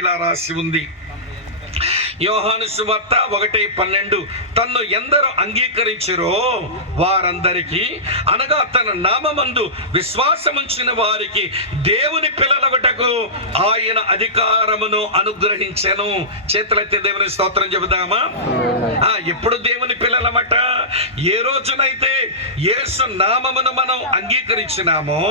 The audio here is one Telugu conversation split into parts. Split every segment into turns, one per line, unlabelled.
ఇలా రాసి ఉంది. యోహాను సువార్త ఒకటి పన్నెండు. తన్ను ఎందరు అంగీకరించరో వారందరికీ అనగా తన నామందు విశ్వాసముంచిన వారికి దేవుని పిల్లలగుటకు ఆయన అధికారమును అనుగ్రహించెను. చేతులైతే దేవుని స్తోత్రం చెబుదామా? ఆ ఎప్పుడు దేవుని పిల్లలమట? ఏ రోజునైతే యేసు నామమును మనం అంగీకరించినామో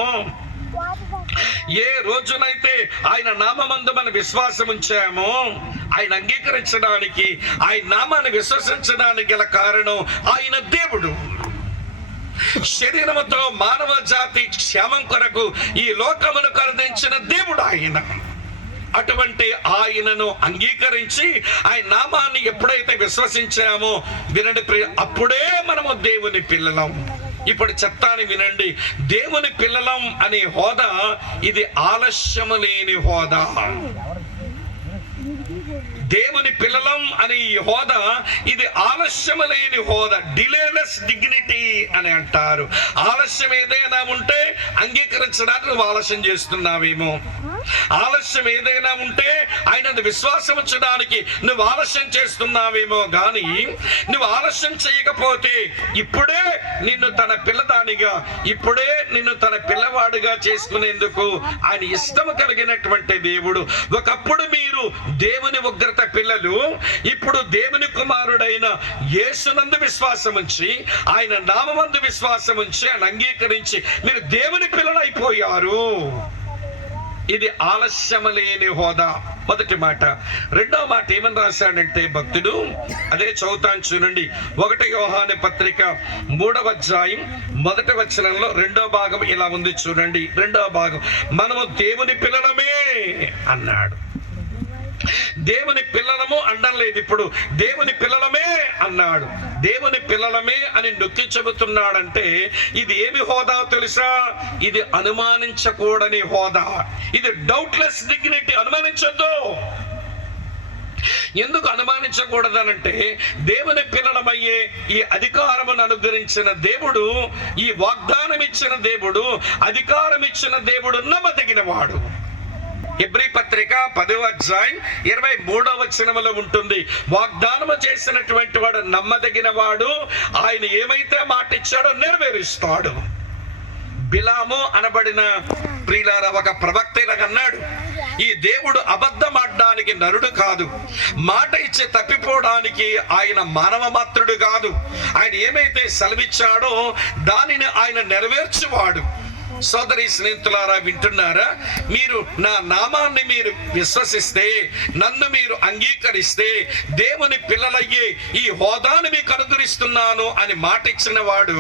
ఏ రోజునైతే ఆయన నామందు మన విశ్వాసం ఉంచామో ఆయన అంగీకరించడానికి ఆయన నామాన్ని విశ్వసించడానికి గల కారణం ఆయన దేవుడు. శరీరముతో మానవ జాతి క్షేమం కొరకు ఈ లోకమును కరుదించిన దేవుడు ఆయన. అటువంటి ఆయనను అంగీకరించి ఆయన నామాన్ని ఎప్పుడైతే విశ్వసించామో వినండి ప్రియ అప్పుడే మనము దేవుని పిల్లలం. ఇప్పుడు చెప్తాను వినండి. దేవుని పిల్లలం అనే హోదా ఇది ఆలస్యము లేని హోదా. దేవుని పిల్లలం అనే ఈ హోదా ఇది ఆలస్యము లేని హోదా. డిలేలెస్ డిగ్నిటీ అని అంటారు. ఆలస్యం ఏదైనా ఉంటే అంగీకరించడానికి నువ్వు ఆలస్యం చేస్తున్నావేమో. ఆలస్యం ఏదైనా ఉంటే ఆయన విశ్వాసం ఉంచడానికి నువ్వు ఆలస్యం చేస్తున్నావేమో కానీ నువ్వు ఆలస్యం చేయకపోతే ఇప్పుడే నిన్ను తన పిల్లదానిగా ఇప్పుడే నిన్ను తన పిల్లవాడిగా చేసుకునేందుకు ఆయన ఇష్టం కలిగినటువంటి దేవుడు. ఒకప్పుడు మీరు దేవుని ఉగ్రత పిల్లలు ఇప్పుడు దేవుని కుమారుడైన యేసునందు విశ్వాసం ఉంచి ఆయన నామందు విశ్వాసం ఉంచి ఆయన అంగీకరించి మీరు దేవుని పిల్లలైపోయారు. ఇది ఆలస్యం లేని హోదా. మొదటి మాట. రెండో మాట ఏమని రాశాడంటే భక్తుడు అదే చదువుతాను చూడండి. ఒకటి యోహాని పత్రిక మూడవ అధ్యాయం మొదటి వచనంలో రెండో భాగం ఇలా ఉంది చూడండి. రెండో భాగం మనము దేవుని పిల్లలమే అన్నాడు. దేవుని పిల్లలము అనడం లేదు ఇప్పుడు. దేవుని పిల్లలమే అన్నాడు. దేవుని పిల్లలమే అని నొక్కి చెబుతున్నాడంటే ఇది ఏమి హోదా తెలుసా? ఇది అనుమానించకూడని హోదా. ఇది డౌట్లెస్ డిగ్నిటీ. అనుమానించొద్దు. ఎందుకు అనుమానించకూడదనంటే దేవుని పిల్లలమయ్యే ఈ అధికారమును అనుగ్రహించిన దేవుడు ఈ వాగ్దానం ఇచ్చిన దేవుడు అధికారం ఇచ్చిన దేవుడు నమ్మదగిన వాడు ఎబ్రి పత్రిక పదవ అధ్యాయం ఇరవై మూడవ వచనములో ఉంటుంది. వాగ్దానము చేసినటువంటి వాడు నమ్మదగిన వాడు ఆయన ఏమైతే మాట ఇచ్చాడో నెరవేరుస్తాడు. బిలాము అనబడిన ప్రియులార ఒక ప్రవక్త ఇలాగన్నాడు ఈ దేవుడు అబద్ధం ఆడడానికి నరుడు కాదు. మాట ఇచ్చి తప్పిపోవడానికి ఆయన మానవ మాత్రుడు కాదు. ఆయన ఏమైతే సెలవిచ్చాడో దానిని ఆయన నెరవేర్చువాడు. సోదరి స్నేహితులారా వింటున్నారా? మీరు నా నామాన్ని మీరు విశ్వసిస్తే నన్ను మీరు అంగీకరిస్తే దేవుని పిల్లలయ్యే ఈ హోదాను మీకు అనుగ్రహిస్తున్నాను అని మాట ఇచ్చిన వాడు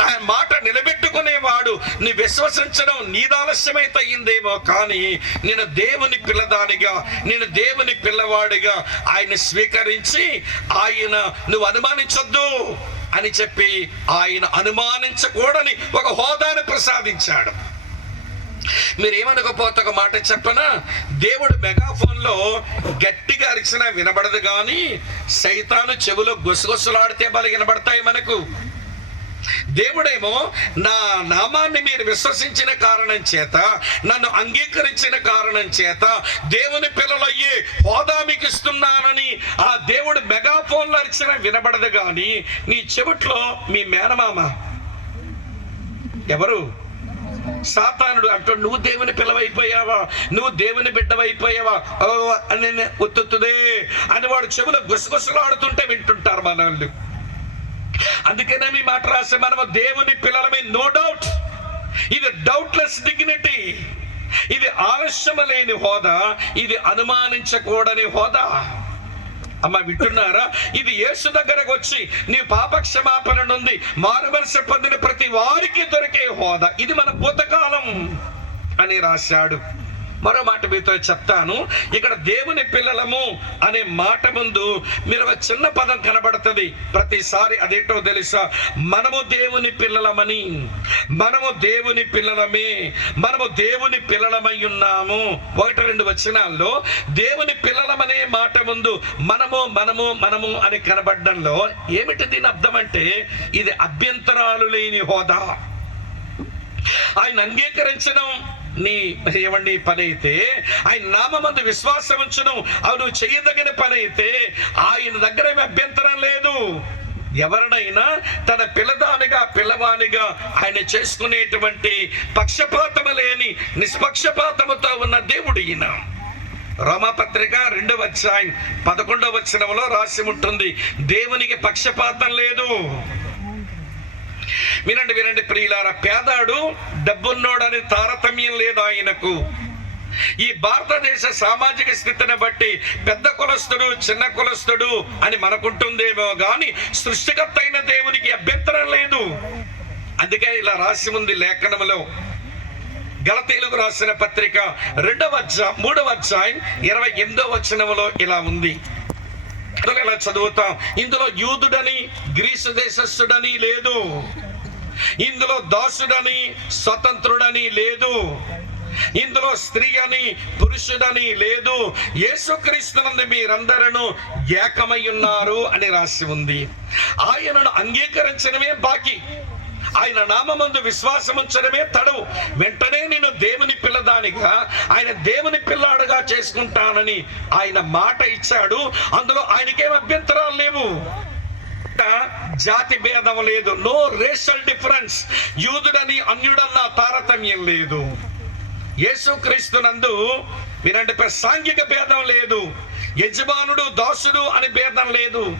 ఆ మాట నిలబెట్టుకునేవాడు నీ విశ్వసించడం నీదాలస్యమైతే అయిందేమో కానీ నేను దేవుని పిల్లదానిగా నేను దేవుని పిల్లవాడిగా ఆయన స్వీకరించి ఆయన నువ్వు అనుమానించొద్దు. అని చెప్పి ఆయన అనుమానించకూడని ఒక హోదాను ప్రసాదించాడు. మీరేమనుకోపోతే ఒక మాట చెప్పనా? దేవుడు మెగాఫోన్లో గట్టిగా అరిచినా వినబడదు కానీ సైతాను చెవిలో గుసగుసలాడితే బలి వినబడతాయి మనకు. దేవుడేమో నా నామాన్ని మీరు విశ్వసించిన కారణం చేత నన్ను అంగీకరించిన కారణం చేత దేవుని పిల్లలయ్యే హోదా మీకు ఇస్తున్నాను అక్షరం వినబడదు కానీ నీ చెవిట్లో మీ మేనమామ. ఎవరు? సాతానుడు అంటూ నువ్వు దేవుని పిల్లవైపోయావా? నువ్వు దేవుని బిడ్డవైపోయావా? ఓ అని ఒత్తుతుదే అని వాడు చెవులు గుసగుసలాడుతుంటే వింటుంటారు మన వాళ్ళు అందుకనే మీ మాట రాసే మనము దేవుని పిల్లలమే నో డౌట్ ఇది డౌట్లెస్ డిగ్నిటీ ఇది ఆలస్యం లేని హోదా. ఇది అనుమానించకూడని హోదా. అమ్మ వింటున్నారా? ఇది యేసు దగ్గరకు వచ్చి నీ పాప క్షమాపణ నుండి మారుమనసు పొందిన ప్రతి వారికి దొరికే హోదా. ఇది మన భూతకాలం అని రాశాడు. మరో మాట మీతో చెప్తాను. ఇక్కడ దేవుని పిల్లలము అనే మాట ముందు మీరు ఒక చిన్న పదం కనబడుతుంది. ప్రతిసారి అదేంటో తెలుసా? మనము దేవుని పిల్లలమని మనము దేవుని పిల్లలమే మనము దేవుని పిల్లలమై ఉన్నాము. ఒకటి రెండు వచనాల్లో దేవుని పిల్లలమనే మాట ముందు మనము మనము మనము అని కనబడడంలో ఏమిటి దీని అర్థం అంటే ఇది అభ్యంతరాలు లేని హోదా. ఆయన అంగీకరించడం. నీ ఏమండి పని అయితే ఆయన నామందు విశ్వాసం ఉంచును. అవి నువ్వు చేయదగిన పని అయితే ఆయన దగ్గర ఏమి అభ్యంతరం లేదు. ఎవరినైనా తన పిల్లదానిగా పిల్లవానిగా ఆయన చేసుకునేటువంటి పక్షపాతము లేని నిష్పక్షపాతముతో ఉన్న దేవుడు ఈయన. రోమాపత్రిక రెండవ అధ్యాయం పదకొండవ వచనంలో రాసి ఉంటుంది దేవునికి పక్షపాతం లేదు. వినండి వినండి ప్రియులారా పేదాడు డబ్బున్నోడని తారతమ్యం లేదు ఆయనకు. ఈ భారతదేశ సామాజిక స్థితిని బట్టి పెద్ద కులస్తుడు చిన్న కులస్తుడు అని మనకుంటుందేమో గాని సృష్టికర్త అయిన దేవునికి అభ్యంతరం లేదు. అందుకే ఇలా రాసి ఉంది లేఖనములో. గలతీలకు రాసిన పత్రిక రెండవ అధ్యాయం మూడవ అధ్యాయం ఇరవై ఎనిమిదో వచనములో ఇలా ఉంది. అందులో ఇలా చదువుతాం. ఇందులో యూదుడని గ్రీసు దేశస్థుడని లేదు. ఇందులో దాసుడని స్వతంత్రుడని లేదు. ఇందులో స్త్రీ అని పురుషుడని లేదు. యేసుక్రీస్తునందు మీరందరూ ఏకమై ఉన్నారు అని రాసి ఉంది. ఆయనను అంగీకరించడమే బాకీ. ఆయన నామందు విశ్వాసం ఉంచడమే తడవు. వెంటనే నేను దేవుని పిల్లదానిగా ఆయన దేవుని పిల్లాడుగా చేసుకుంటానని ఆయన మాట ఇచ్చాడు. అందులో ఆయనకేం అభ్యంతరాలు లేవు. జాతి భేదం లేదు. నో రేషల్ డిఫరెన్స్ యూదుడని అన్యుడన్న తారతమ్యం లేదు. యేసుక్రీస్తునందు వినండి సాంఘిక భేదం లేదు. యజమానుడు దాసుడు అని భేదం లేదు.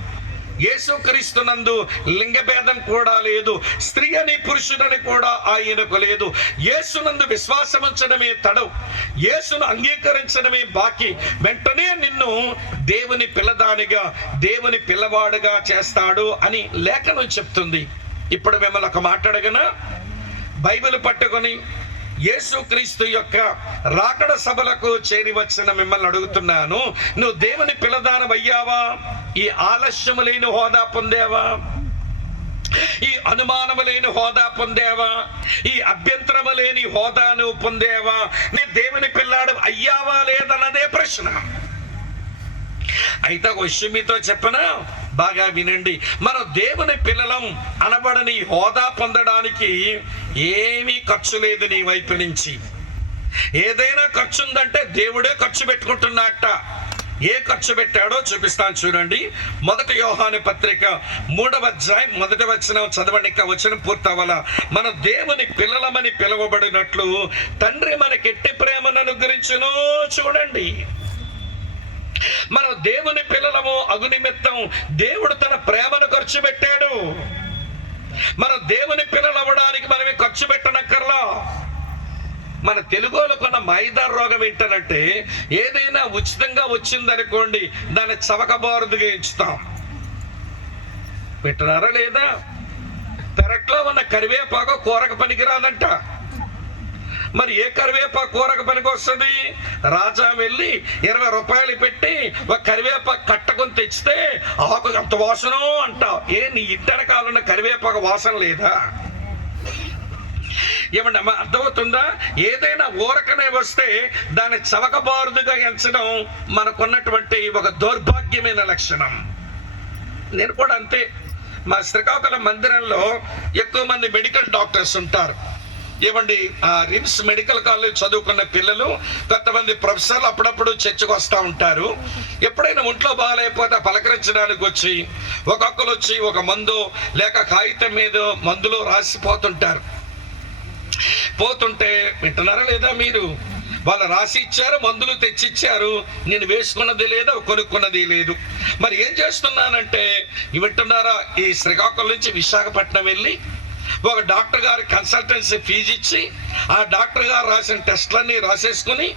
యేసుక్రీస్తునందు లింగ భేదం కూడా లేదు. స్త్రీ అని పురుషుడని కూడా ఆయనకు లేదు. యేసునందు విశ్వాసం ఉంచడమే తడవు. యేసును అంగీకరించడమే బాకీ. వెంటనే నిన్ను దేవుని పిల్లదానిగా దేవుని పిల్లవాడుగా చేస్తాడు అని లేఖనం చెప్తుంది. ఇప్పుడు మిమ్మల్ని ఒక మాట్లాడగనా బైబిల్ పట్టుకొని యేసుక్రీస్తు యొక్క రాకడ సభలకు చేరి వచ్చిన మిమ్మల్ని అడుగుతున్నాను. నువ్వు దేవుని పిల్లదానం అయ్యావా ఈ ఆలస్యము లేని హోదా పొందావా? ఈ అనుమానము లేని హోదా పొందేవా? ఈ అభ్యంతరము లేని హోదా నువ్వు పొందేవా? నీ దేవుని పిల్లాడు అయ్యావా లేదన్నదే ప్రశ్న. అయితే ఒక విషయం మీతో చెప్పనా? బాగా వినండి. మన దేవుని పిల్లలం అనబడని హోదా పొందడానికి ఏమీ ఖర్చు లేదు నీ వైపు నుంచి. ఏదైనా ఖర్చు ఉందంటే దేవుడే ఖర్చు పెట్టుకుంటున్నట్ట. ఏ ఖర్చు పెట్టాడో చూపిస్తాను చూడండి. మొదటి యోహాని పత్రిక మూడవ అధ్యాయం మొదటి వచ్చిన చదవండి. ఇంకా వచ్చిన పూర్తవల మన దేవుని పిల్లలమని పిలువబడినట్లు తండ్రి మనకి ఎట్టి ప్రేమను గురించును చూడండి. మనం దేవుని పిల్లలము అగు నిమిత్తం దేవుడు తన ప్రేమను ఖర్చు పెట్టాడు. మనం దేవుని పిల్లలు అవ్వడానికి మనమే ఖర్చు పెట్టనక్కర్లా. మన తెలుగులో కొన్న మైదార్ రోగం ఏంటనంటే ఏదైనా ఉచితంగా వచ్చిందనుకోండి దాన్ని చవకబారుదుగా ఎంచుతాం పెట్టినారా లేదా? పెరట్లో ఉన్న కరివేపాకు కూరకు పనికిరాదంట. మరి ఏ కరివేపాకు కూరకు పనికి వస్తుంది రాజా వెళ్ళి ఇరవై రూపాయలు పెట్టి ఒక కరివేపాకు కట్టకొని తెచ్చితే ఆకు అంత వాసన అంటావు ఏ నీ ఇట్టనకాలన్న కరివేపాకు వాసన లేదా? ఏమండి అర్థమవుతుందా? ఏదైనా ఊరకనే వస్తే దాన్ని చవకబారుదుగా ఎంచడం మనకున్నటువంటి ఒక దౌర్భాగ్యమైన లక్షణం. నేను కూడా అంతే. మా శ్రీకాకుళం మందిరంలో ఎక్కువ మంది మెడికల్ డాక్టర్స్ ఉంటారు. ఏమండి ఆ రిమ్స్ మెడికల్ కాలేజ్ చదువుకున్న పిల్లలు కొంతమంది ప్రొఫెసర్లు అప్పుడప్పుడు చర్చకు వస్తూ ఉంటారు. ఎప్పుడైనా ఒంట్లో బాగాలేకపోతే పలకరించడానికి వచ్చి ఒక్కొక్కరు వచ్చి ఒక మందు లేక కాగితం మీద మందులు రాసిపోతుంటారు పోతుంటే వింటున్నారా లేదా మీరు? వాళ్ళు రాసి ఇచ్చారు మందులు తెచ్చిచ్చారు నేను వేసుకున్నది లేదు కొనుక్కున్నది లేదు. మరి ఏం చేస్తున్నానంటే వింటున్నారా? ఈ శ్రీకాకుళం నుంచి విశాఖపట్నం వెళ్ళి ఒక డాక్టర్ గారి కన్సల్టెన్సీ ఫీజు ఇచ్చి ఆ డాక్టర్ గారు రాసిన టెస్ట్లన్నీ రాసేసుకుని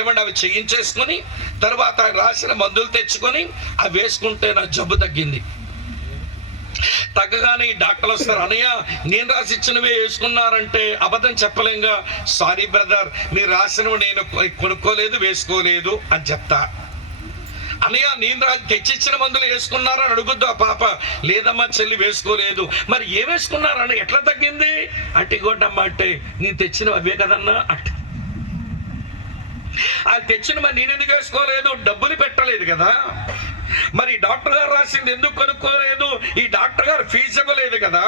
ఏమంటే అవి చేయించేసుకుని తర్వాత రాసిన మందులు తెచ్చుకొని అవి వేసుకుంటే నా జబ్బు తగ్గింది. తగ్గగానే ఈ డాక్టర్లు వస్తారు అనయ్య నేను రాసి ఇచ్చినవే వేసుకున్నారంటే అబద్ధం చెప్పలేంగా? సారీ బ్రదర్ మీరు రాసినవి నేను కొనుక్కోలేదు వేసుకోలేదు అని చెప్తా. అనయ్య నేను రా తెచ్చిచ్చిన మందులు వేసుకున్నారని అడుగుద్దు ఆ పాప. లేదమ్మా చెల్లి వేసుకోలేదు. మరి ఏ వేసుకున్నారని ఎట్లా తగ్గింది? అంటే ఇగోటమ్మా అంటే నేను తెచ్చిన అవే కదన్నా అంటే అది తెచ్చిన మరి నేను ఎందుకు వేసుకోలేదు? డబ్బులు పెట్టలేదు కదా. మరి డాక్టర్ గారు రాసింది ఎందుకు కొనుక్కోలేదు? ఈ డాక్టర్ గారు ఫీజు ఇవ్వలేదు కదా.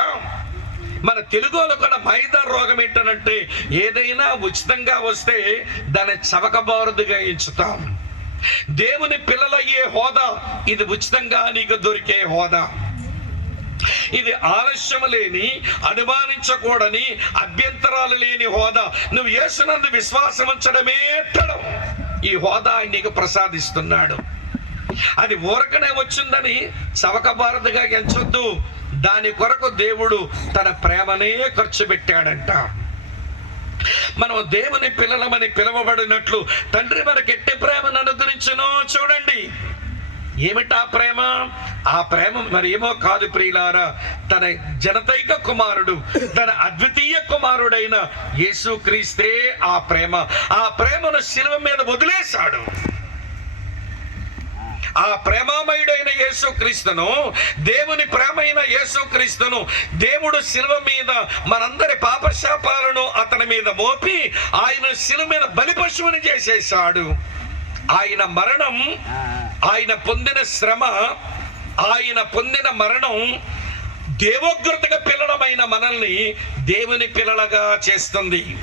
మన తెలుగులో కూడా మైదా రోగం ఏంటనంటే ఏదైనా ఉచితంగా వస్తే దాన్ని చవకబారుదుగా ఎంచుతాం. దేవుని పిల్లలయ్యే హోదా ఇది ఉచితంగా నీకు దొరికే హోదా. ఇది ఆలస్యం లేని అనుమానించకూడని అభ్యంతరాలు లేని హోదా. నువ్వు యేసునందు విశ్వాసం ఉంచడమే తడం. ఈ హోదా ఆయన నీకు ప్రసాదిస్తున్నాడు. అది ఊరకనే వచ్చిందని చవకబారదుగా ఎంచొద్దు. దాని కొరకు దేవుడు తన ప్రేమనే ఖర్చు పెట్టాడంట. మనం దేవుని పిల్లలమని పిలవబడినట్లు తండ్రి మనకి ఎట్టి ప్రేమను అనుగ్రహించునో చూడండి. ఏమిటా ప్రేమ? ఆ ప్రేమ మరి ఏమో కాదు ప్రియులారా. తన జనతైక కుమారుడు తన అద్వితీయ కుమారుడైన యేసు క్రీస్తే ఆ ప్రేమ. ఆ ప్రేమను శిలువ మీద వదిలేశాడు. ఆ ప్రేమామయుడైన యేసుక్రీస్తును దేవుని ప్రేమైన యేసుక్రీస్తును దేవుడు శిలువ మీద మనందరి పాపశాపాలను అతని మీద మోపి ఆయన శిలువ మీద బలి పశువుని చేసేశాడు. ఆయన మరణం ఆయన పొందిన శ్రమ ఆయన పొందిన మరణం దేవోగ్రతగా పిల్లడమైన మనల్ని దేవుని పిల్లలుగా చేస్తుంది.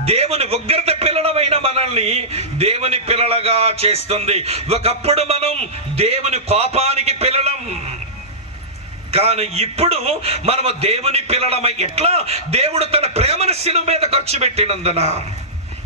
దేవుని ఉగ్రత పిల్లలమైన మనల్ని దేవుని పిల్లలుగా చేస్తుంది. ఒకప్పుడు మనం దేవుని కోపానికి పిల్లలం. కానీ ఇప్పుడు మనము దేవుని పిల్లలమై ఎట్లా? దేవుడు తన ప్రేమను శిలువ మీద ఖర్చు పెట్టినందున.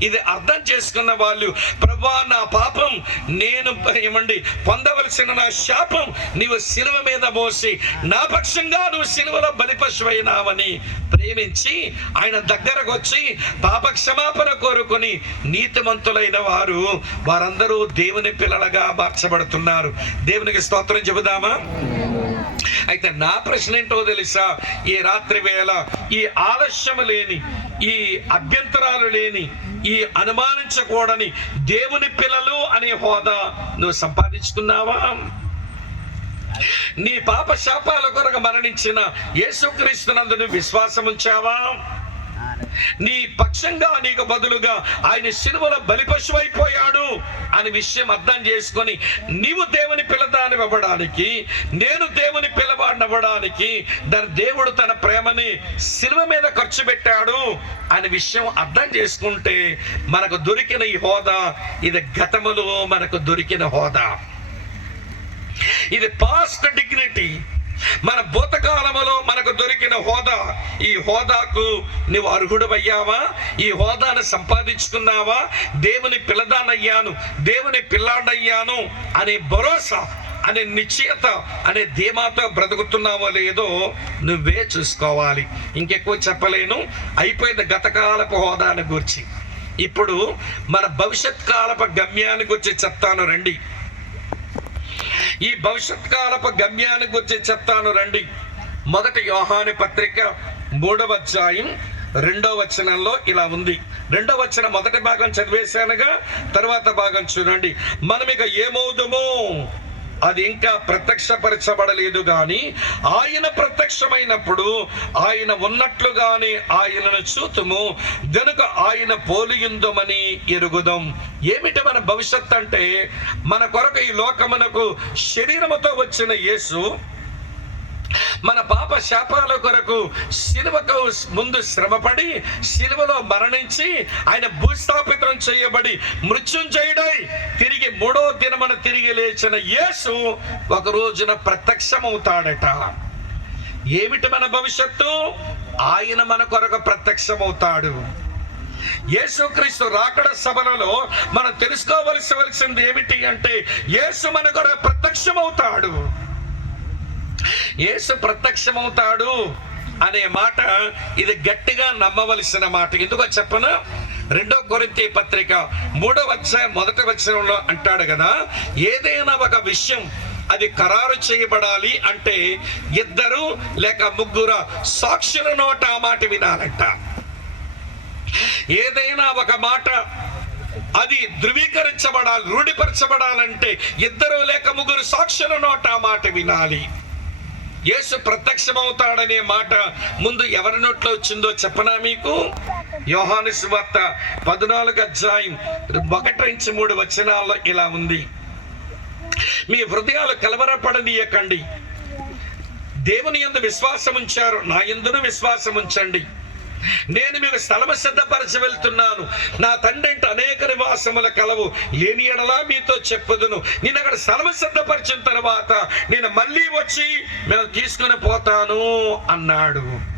ఇది అర్థం చేసుకున్న వాళ్ళు ప్రభా నా పాపం నేను ఏమండి పొందవలసిన నా శాపం నీవు శిలువ మీద మోసి నా పక్షంగా నువ్వు శిలువలో బలిపశువైనావని ప్రేమించి ఆయన దగ్గరకు వచ్చి పాప క్షమాపణ కోరుకొని నీతిమంతులైన వారు వారందరూ దేవుని పిల్లలుగా మార్చబడుతున్నారు. దేవునికి స్తోత్రం చెబుదామా? అయితే నా ప్రశ్న ఏంటో తెలుసా? ఈ రాత్రి వేళ ఈ ఆలస్యం లేని ఈ అభ్యంతరాలు లేని ఈ అనుమానించకూడని దేవుని పిల్లలు అనే హోదా నువ్వు సంపాదించుకున్నావా? నీ పాప శాపాల కొరకు మరణించిన యేసుక్రీస్తునందు నువ్వు విశ్వాసం ఉంచావా నీ పక్షంగా నీకు బదులుగా ఆయన సిలువలో బలిపశువైపోయాడు అనే విషయం అర్థం చేసుకొని నీవు దేవుని పిల్లదాని అవ్వడానికి నేను దేవుని పిల్లవాడిని అవ్వడానికి దాని దేవుడు తన ప్రేమని శిలువ మీద ఖర్చు పెట్టాడు అనే విషయం అర్థం చేసుకుంటే మనకు దొరికిన ఈ హోదా ఇది గతములో మనకు దొరికిన హోదా. ఇది పాస్ట్ డిగ్నిటీ మన భూతకాలములో మనకు దొరికిన హోదా ఈ హోదాకు నువ్వు అర్హుడవయ్యావా ఈ హోదాను సంపాదించుకున్నావా? దేవుని పిల్లదానయ్యాను దేవుని పిల్లాడయ్యాను అనే భరోసా అనే నిశ్చయత అనే ధీమాతో బ్రతుకుతున్నావో లేదో నువ్వే చూసుకోవాలి. ఇంకెక్కువ చెప్పలేను. అయిపోయింది గతకాలపు హోదాను గురించి. ఇప్పుడు మన భవిష్యత్ కాలపు గమ్యాన్ని గురించి చెప్తాను రండి. ఈ భవిష్యత్ కాలపు గమ్యాన్ని గురించి చెప్తాను రండి. మొదటి యోహాని పత్రిక మూడవ అధ్యాయం రెండో వచనంలో ఇలా ఉంది. రెండో వచనం మొదటి భాగం చదివేశానుగా తర్వాత భాగం చూడండి. మనం ఇక ఏమవుదామో? అది ఇంకా ప్రత్యక్షపరచబడలేదు కానీ ఆయన ప్రత్యక్షమైనప్పుడు ఆయన ఉన్నట్లుగానే ఆయనను చూతుము. గనుక ఆయన పోలియుందమని ఎరుగుదాం. ఏమిటి మన భవిష్యత్ అంటే? మన కొరకు ఈ లోకమునకు శరీరముతో వచ్చిన యేసు మన పాప శాపాల కొరకు శిలువకు ముందు శ్రమపడి శిలువలో మరణించి ఆయన భూస్థాపితం చేయబడి మృత్యుంజయుడై తిరిగి మూడో దినమన తిరిగి లేచిన యేసు ఒక రోజున ప్రత్యక్షమవుతాడట. ఏమిటి మన భవిష్యత్తు? ఆయన మన కొరకు ప్రత్యక్షమవుతాడు. యేసుక్రీస్తు రాకడ సభలలో మనం తెలుసుకోవలసి ఏమిటి అంటే యేసు మన కొరకు ప్రత్యక్షమవుతాడు. యేసు ప్రత్యక్షమవుతాడు అనే మాట ఇది గట్టిగా నమ్మవలసిన మాట. ఎందుకో చెప్పను? రెండో కొరింతి పత్రిక మూడవ అధ్యాయం మొదటి వచనంలో అంటాడు కదా ఏదైనా ఒక విషయం అది ఖరారు చేయబడాలి అంటే ఇద్దరు లేక ముగ్గురు సాక్షుల నోట ఆ మాట వినాలంట. ఏదైనా ఒక మాట అది ధృవీకరించబడాలి రూఢిపరచబడాలంటే ఇద్దరు లేక ముగ్గురు సాక్షుల నోట ఆ మాట వినాలి. యేసు ప్రత్యక్షమవుతాడనే మాట ముందు ఎవరి నోట్లో వచ్చిందో చెప్పనా మీకు? యోహాను సువార్త పద్నాలుగు అధ్యాయం ఒకటి నుంచి మూడు వచనాల్లో ఇలా ఉంది. మీ హృదయాలు కలవరపడనీయకండి. దేవుని ఎందు విశ్వాసం ఉంచారు నా ఎందును విశ్వాసం ఉంచండి నేను మీకు స్థలము సిద్ధపరచి వెళ్తున్నాను. నా తండ్రి అంటే అనేక నివాసముల కలవు. లేని ఎడలా మీతో చెప్పుదును. నేను అక్కడ స్థలము సిద్ధపరిచిన తర్వాత నేను మళ్ళీ వచ్చి మేము తీసుకుని పోతాను అన్నాడు.